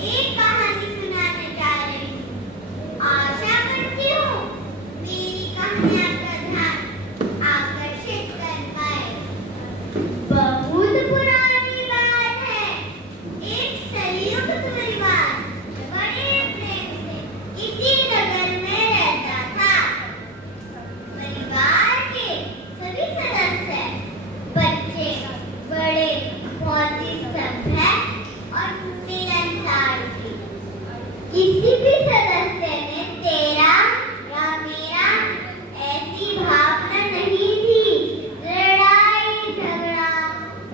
एक कहानी सुनाने जा रही हूँ। आशा करती हूँ मेरी कहानी आपका ध्यान आकर्षित कर पाए। बहुत पुरानी बात है। एक संयुक्त परिवार बड़े प्रेम से इसी नगर में रहता था। परिवार के सभी सदस्य, बच्चे, बड़े, बहुत ही सभ्य और मिलनसार थे। किसी भी सदस्य में तेरा या मेरा ऐसी भावना नहीं थी। लड़ाई झगड़ा,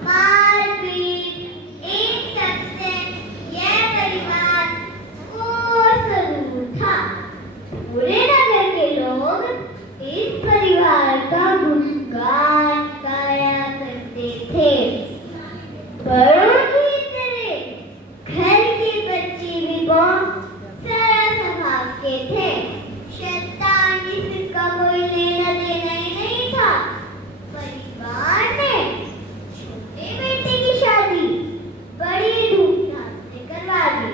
मारपीट, एक सबसे यह परिवार कोस दूर था। पूरे नगर के लोग इस परिवार का गुणगान गाया करते थे। बड़ों की तरह घर के बच्चे भी बहुत सरल स्वभाव के थे। शैतानी से इसका कोई लेना देना ही नहीं था। परिवार ने छोटे बेटे की शादी बड़ी धूमधाम से करवा दी।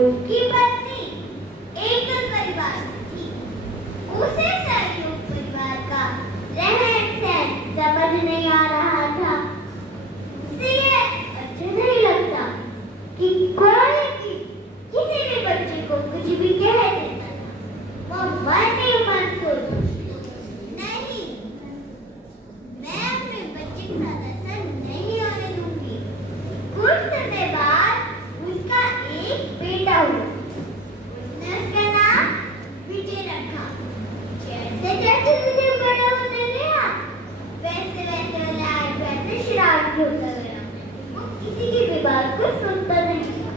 उसकी पत्नी एकल परिवार से थी। उसे संयुक्त परिवार का रहन सहन समझ नहीं आ रहा था। उसे यह अच्छा नहीं लगता कि कोई किसी भी बच्चे को कुछ भी कह देता था। वो मन ही मन सोचता, नहीं, मैं अपने बच्चे के साथ ऐसा नहीं होने दूंगी। कुछ समय बाद उसका एक बेटा हुआ। उसने उसका नाम विजय रखा। जैसे जैसे विजय बड़ा होते गया, वैसे वैसे वैसे शरारती होता गया। वो किसी की भी बात को सुनता नहीं था।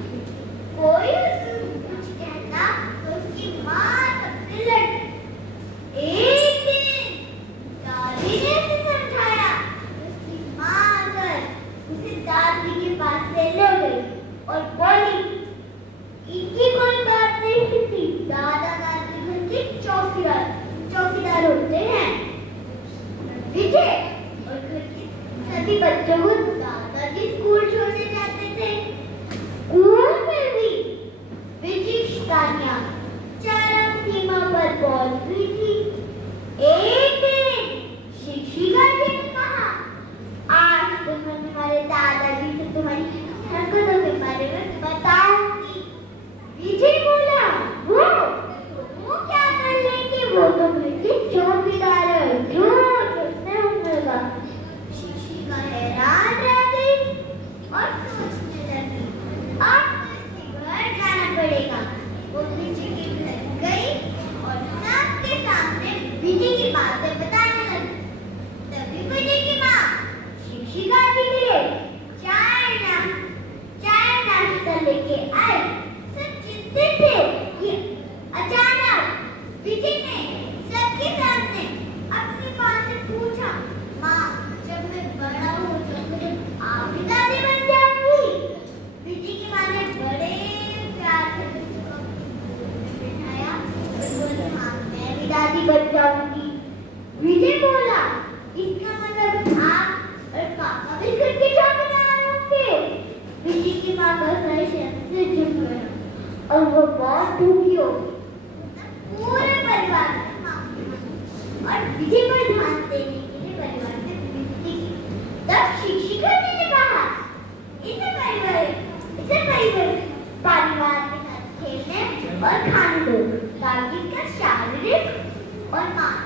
कोई उसको कुछ कहता तो उसकी माँ सबसे लड़ती। एक दिन दादी ने उसे समझाया। उसकी माँ आकर उसे दादी के पास से ले गई और बोली, इनकी कोई बात नहीं सुनती। दादा दादी घर के चौकीदार होते हैं। विजय और घर के सभी बच्चों को दादाजी स्कूल छोड़ने जाते थे। स्कूल में भी विजिष्टानियां चरम सीमा पर पहुंच गई थी। एक दिन शिक्षिका जी ने कहा, आज तो मैं तुम्हारे दादाजी से तुम्हारी हरकतों के बारे में बताऊंगी। विजय बोला, वो क्या कर लेंगे? वो तो मुझे चौकीदार है, जो उसने होगा। शिक्षिका हैरान रह गई और सोचने लगी, अब तो इसके घर जाना पड़ेगा। वो विजय के घर गई और सबके सामने विजय की बातें बताने लगी। तभी विजय की माँ शिक्षिका जी के लिए चाय नाश्ता लेके आए। सब चिंतित थे कि अचानक विजय ने सबके सामने अपनी माँ से पूछा, माँ, जब मैं बड़ा हो जाऊंगा आप भी दादी बन जाऊंगी? विजय की माँ ने बड़े प्यार से बिठाया और बोली, हाँ, मैं भी दादी बन जाऊंगी। विजय बोला, इसका मतलब आप और पापा भी घर के चौकीदार होंगे। विजय की माँ का सर से झुक गया और वो बहुत दुखी हो गई। पूरे परिवार ने माफी मांगी और विजय पर ध्यान देने के लिए परिवार से विनती की। तब शिक्षिका जी ने कहा, इसे परिवार के साथ खेलने और खाने दो, ताकि इसका शारीरिक और मानसिक